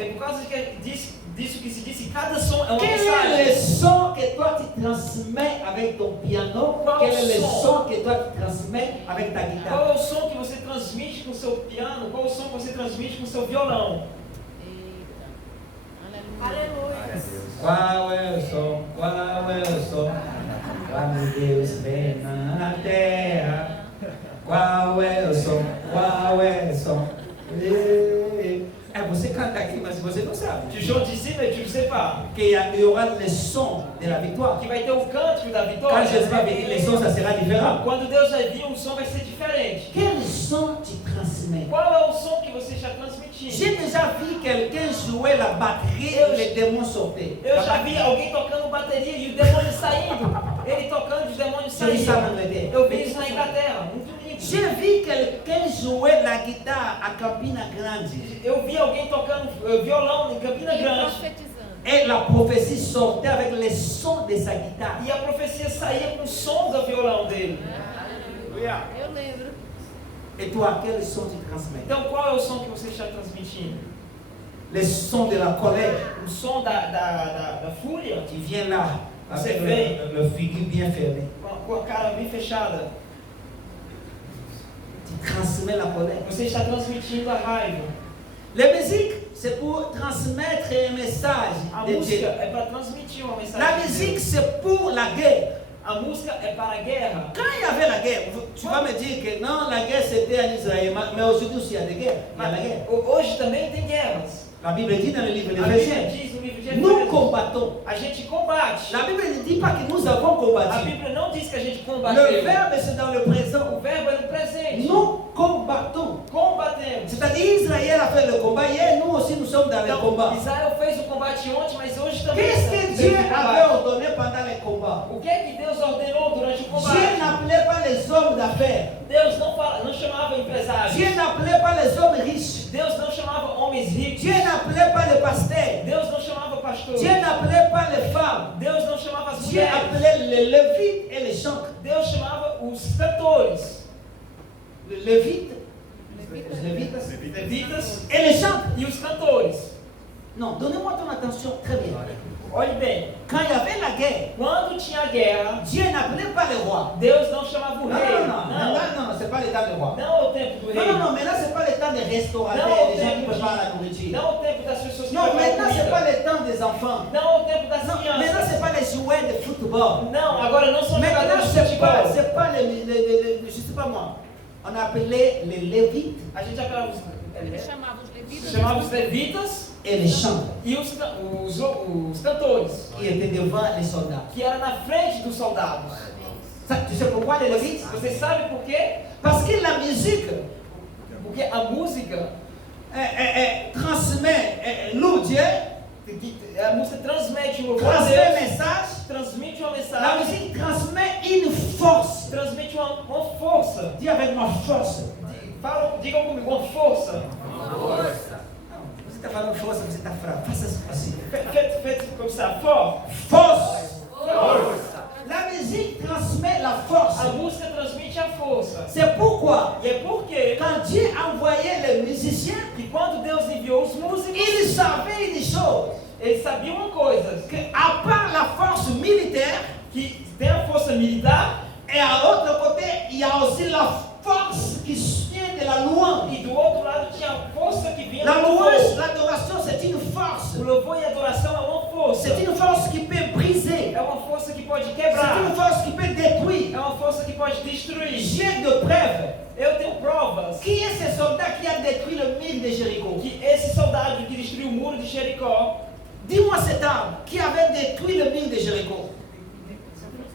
É por causa disso que se diz que cada som é uma Quel est mensagem. le son que toi tu transmets avec ton piano? Quel est le son que toi tu transmets avec ta Qual guitare? é o som que você transmite com o seu piano? Qual é o som que você transmite com o seu violão? Aleluia. Qual é o som? Qual é o som? Quando Deus vem na terra. Qual é o som? Qual é o som? É, você canta aqui, mas você não sabe. Tu chantes ici, mais tu ne sais pas. Qu'il y aura le son de la victoire. Que vai ter o cântico da Quand vitória. Jésus va venir, le son, ça sera différent. Quando Deus vai vir, o som vai ser diferente. Quel son tu transmets? Qual é o som que você está transmitindo? J'ai déjà vu quelqu'un jouer la batterie et les démons sortaient. Eu já vi alguém tocando bateria e o demônio saindo. Ele tocando e os demônios J'ai vu ça en saindo. Angleterre. Eu vi isso na Inglaterra, muito lindo. J'ai vu quelqu'un jouer la guitare à Campina Grande. Eu vi alguém tocando violão em Campina E Grande. profetizando. Et la prophétie sortait avec les sons de sa guitare. E a profecia saía com o som do violão dele. Eu lembro. Et toi, quel son tu transmets? Então qual é o som que você está transmitindo? Le son de la colère. O som da fúria? Tu viens là C'est avec vrai. le figure bien fermé. Com a cara bem fechada. Tu transmets la colère. Você está transmitindo a raiva. La musique, c'est pour transmettre un message A de Dieu. música é para transmitir uma mensagem. La de musique, Deus. c'est pour la guerre. A música é para a guerra. Quand il y avait la guerre, tu vas me dire que non, la guerre c'était en Israël, mais aujourd'hui aussi il y a des guerres. Il y a la guerre. Hoje também tem guerras. La Bible dit dans le livre A Bíblia d'Éphésiens, diz no livro de nous Efésios, combattons. a gente combate. La Bible ne dit pas que nous avons A combattu. Bíblia não diz que a gente Le combateu. verbe c'est dans le O présent. verbo é no presente. Nous combattons. Combatemos. C'est-à-dire Israël a fait le combat hier, nous aussi nous sommes dans le Então, combat. Israel fez o combate ontem, mas hoje também Qu'est-ce que fez Dieu o combate. avait ordonné pendant les combats? O que é que Deus ordenou durante o Dieu combate? n'appelait pas les hommes d'affaires. Deus não chamava empresários. Dieu n'appelait pas les hommes riches. Deus não chamava homens ricos. Dieu n'appelait pas les pasteurs. Deus não chamava pastores. Dieu n'appelait pas les femmes. Deus não chamava as Dieu mulheres. appelait les lévites et les chants. Deus chamava os cantores, Les lévites, les lévites levitas et les chants. e os cantores. Non, donnez-moi ton attention très bien. Olhe bem, Quand il y avait la guerre, quando tinha guerra, Dieu n'appelait pas les rois. Deus não chamava o Non, rei. non, non, non, c'est pas le temps des rois. Não é o tempo do Non, rei. non, non, maintenant c'est pas le temps des restaurateurs, Non, des gens qui tempo préparent la nourriture. Não é o tempo das pessoas que Non, preparam maintenant c'est pas comida. le temps des enfants. Não é o tempo das Non, maintenant crianças. c'est pas les jouets de football. Não, agora não são Maintenant jogadores de c'est futebol. pas je sais pas moi. On appelait les lévites A gente chamava Ele chamava os levitas. os levitas et les chants e os cantores, qui étaient devant les soldats. que era na frente dos soldados. Ça, tu sais pourquoi les lévites? Você sabe por quê? Parce que la musique Porque a música, transmet, loue Dieu, a música transmite o louvor a transmet un Deus, message. transmite uma La mensagem, musique transmet une force. transmite uma força. Dis avec moi force. Digam comigo, uma força. Você está falando força, você está fraco. Faça assim. Feito como ça, fort. Force. Força. La musique transmet la force. A música transmite a força. C'est pourquoi, E é porque quand Dieu envoyait les musiciens, que quando Deus enviou os músicos, il savait une chose. eles sabiam uma coisa, À part la force militaire, que tem a força militar et à l'autre côté, il y a aussi la force qui vient de la louange. e do outro lado tinha a força que vinha La do louange, louvor. l'adoration, c'est une force. O louvor e a adoração é uma força. C'est une force qui peut briser. É uma força que pode C'est quebrar. une force qui peut détruire. É uma força que pode destruir. J'ai de preuves. Eu tenho provas Qui est ce soldat qui a détruit le mur de Jéricho? que esse soldado que destruiu o muro de Jericó, Dis-moi cet arme qui avait détruit le mur de Jéricho.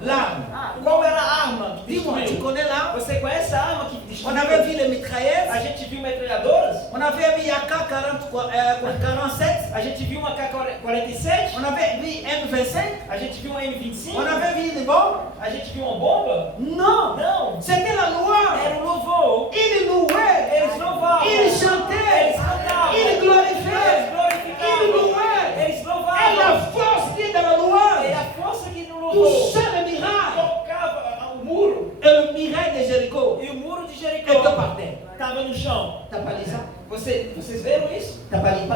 L'arme. qual era a arma que Dis-moi, tu destruiu? connais l'arme? Você conhece a arma que On destruiu? avait vu les mitrailleuses. A gente viu metralhadoras, On avait vu AK-47. a gente viu uma K-47, On avait vu M25. a gente viu uma M25, On avait vu des bombes. a gente viu uma bomba. Non. Não, C'était la loi. era um louvor. Il louait. Eles louvavam, Il chantait. eles cantavam, Il glorifiait. eles glorificavam, Il louait. eles Et louvavam. la force qui est dans la E louange a força que no louvor touchait le miracle. tocava o muro, Et le miracle de Jéricho e o muro de était Jericó par terre. estava no chão. T'as pas dit ça? Vocês viram isso? T'as pas dit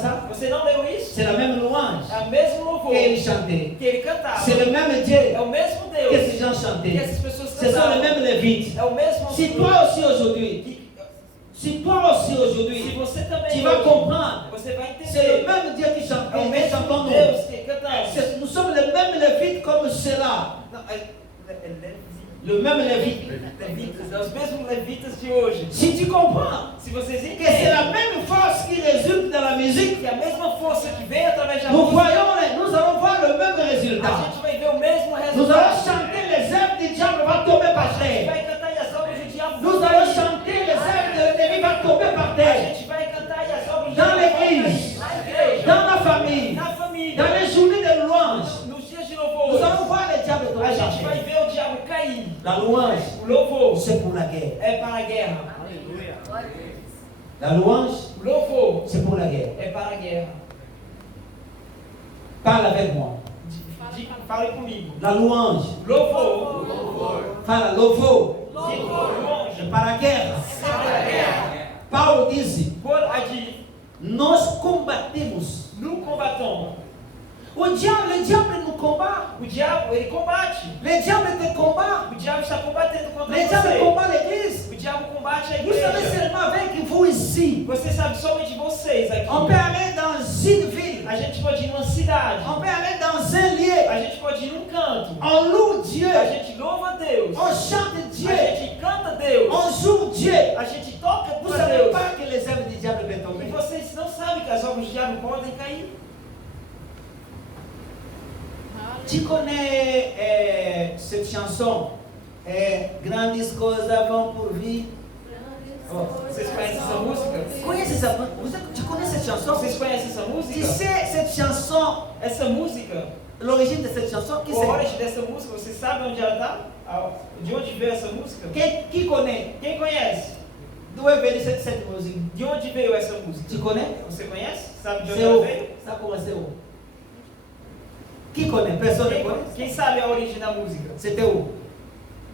ça? Você não leu isso? C'est la même louange É o mesmo louvor qu'il chantait. que ele cantava. C'est le même Dieu É o mesmo que Deus ces gens que chantaient. essas pessoas Ce sont les cantavam. mêmes Lévites. É o mesmo Si toi aussi aujourd'hui, si toi aussi Se aujourd'hui, você também tu vas hoje, comprendre, você vai c'est le entender. même Dieu qui É o chante, qui mesmo chantons nous. Deus que cantamos. Nous sommes les mêmes Lévites comme ceux-là. Não, Le même Lévite. levitas, é os mesmos levitas de hoje. Si tu comprends Se vocês que c'est entendem la même force qui résulte dans la musique, que a mesma força que vem através da nous música, voyons, nous allons voir le même a résultat. gente vai ver o mesmo Nous allons resultado. chanter les œuvres du diable va tomber par A gente terre. vai cantar e as obras do diabo Nous vão allons cair. chanter les œuvres de l'ennemi va tomber par A terre. gente vai cantar e as obras do Dans diabo vão l'église, cair. Na igreja, dans la famille, na família, dans les journées de louange. nos dias de Nous louvor, allons voir le diable a tomber par gente vai terre. ver o diabo cair. La louange, O louvor c'est pour la guerre. é para a guerra. La louange, O louvor c'est pour la guerre. é para a guerra. Parle avec moi. Fale comigo. La louange, Louvor. fala louvor, Longe. c'est para a guerra. É para a guerra. Paulo disse: Por agir, nós combatemos. nous combatons. Le diable nous combat. O diabo, ele combate. Le diable te combat. O diabo está combatendo contra Le diable você. combat l'église. O diabo combate a Vous savez igreja. seulement avec vous ici. Você sabe somente vocês aqui. On peut aller dans une ville. A gente pode ir numa cidade. On peut aller dans un lieu. A gente pode ir num canto. On loue Dieu. A gente louva Deus. On chante A Dieu. gente canta Deus. On joue Dieu. A gente toca Vous para ne savez Deus. pas que les œuvres du diable peuvent E tomber. vocês não sabem que as obras do diabo podem cair. Tu connais cette chanson? Grandes coisas vão por vir. Vocês conhecem essa música? Conhece essa? Tu connais cette chanson? Vocês conhecem essa Tu música? sais cette chanson, Essa música, l'origine de cette chanson, qui a c'est? origem dessa música, vocês sabem onde ela está? De onde veio essa música? Qui connaît? Quem conhece? D'où est venue cette musique? De onde veio essa música? Tu connais? Você conhece? Sabe de onde C'est ela où? veio? Ça a commencé où? Qui connaît? Personne ne connaît. Quem sabe a origem da música? C'était où?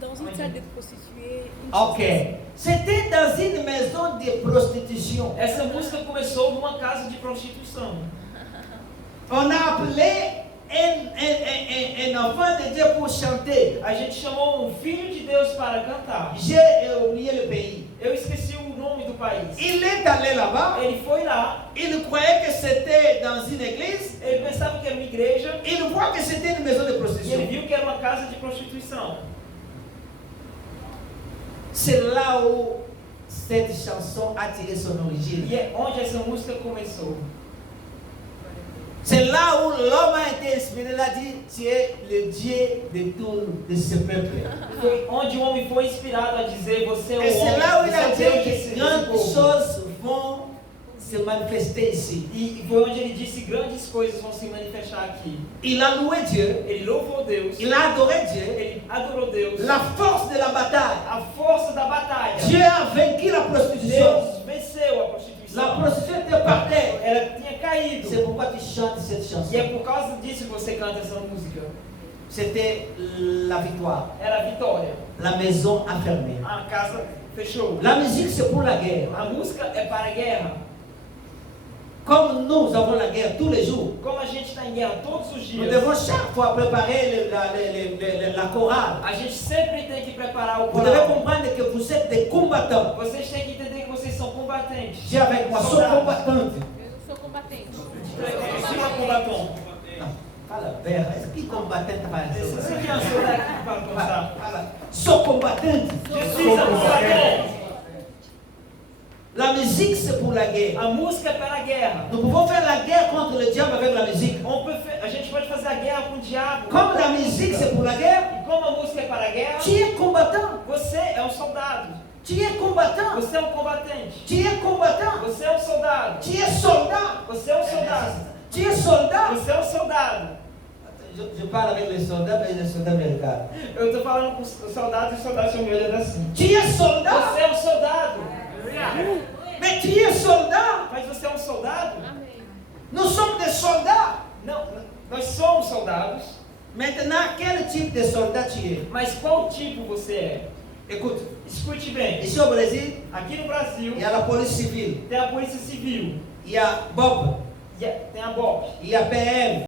Dans une salle de prostituées. Ok. C'était dans une maison de prostitution. Essa música começou numa casa de prostituição. On a appelé un enfant de Dieu pour chanter. A gente chamou um filho de Deus para cantar. J'ai oublié le pays. Eu esqueci o nome do país. Il est allé là-bas. Ele foi lá, Il croyait que c'était dans une église. ele pensava que era uma igreja, Il voit que c'était une maison de e ele prostitution. viu que era uma casa de prostituição. C'est là où cette chanson a tiré son origine. E é onde essa música começou. C'est là où l'homme a été inspiré. Il a dit, tu es le Dieu de tout de ce peuple. Foi onde o homem foi inspirado a dizer: você é Et o c'est là où homem, il você é a o dit Deus que desse grandes povo. choses vont se manifester ici. E foi onde ele disse: grandes coisas vão se manifestar aqui. Il a loué Dieu. Ele louvou Deus, Il a adoré Dieu. ele adorou Deus. La force de la bataille. A força da batalha. Dieu a vaincu la prostitution. Deus venceu a prostituição. La prostitution était par terre. Ela tinha caído. C'est pourquoi tu chantes cette chanson. E é por causa disso que você canta essa música. C'était la victoire. Era a vitória. La maison a fermé. A casa fechou. La musique, c'est pour la guerre. A música é para a guerra. Comme nous avons la guerre tous les jours, Como a gente está em guerra todos os nous dias, devons chaque fois préparer la chorale. a gente sempre tem que preparar o Vous devez coral. comprendre que vous êtes des combattants. Vocês têm que entender que vocês são combatentes. Dis avec moi, sou Soldados. combattante. Eu sou combatente. Se uma combatom. Não, fala berra. Que combatente faz isso? Você que é um soldado aqui para contar. Fala, sou combattante. Je suis un combattant. La musique, c'est pour la guerre. A música é para a guerra. Nous pouvons faire la guerre contre le diable avec la musique. A gente pode fazer a guerra com o diabo. Comme la musique, c'est pour la guerre, E como a música é para a guerra, tu es combattant. você é um soldado. Tu es combattant. Você é um combatente. Tu es combattant. Você é um soldado. Tu es soldat. Você é um soldado. Tu es soldat. Você é um soldado. Je parle avec les soldats, mais les soldats me regardent. Eu estou falando com os soldados e os soldados estão me olhando assim. Tu es soldat. Você é um soldado. Mais tu es soldat. Mas você é um soldado? Amém. Nous sommes des soldats. Não, nós somos soldados. Maintenant, quel type de soldat tu es? Mas qual tipo você é? Écoute, Escute bem. ici au Brésil, Aqui no Brasil il y a la police civile. tem a polícia civil. Il y a Bob. Tem a box. e a PM.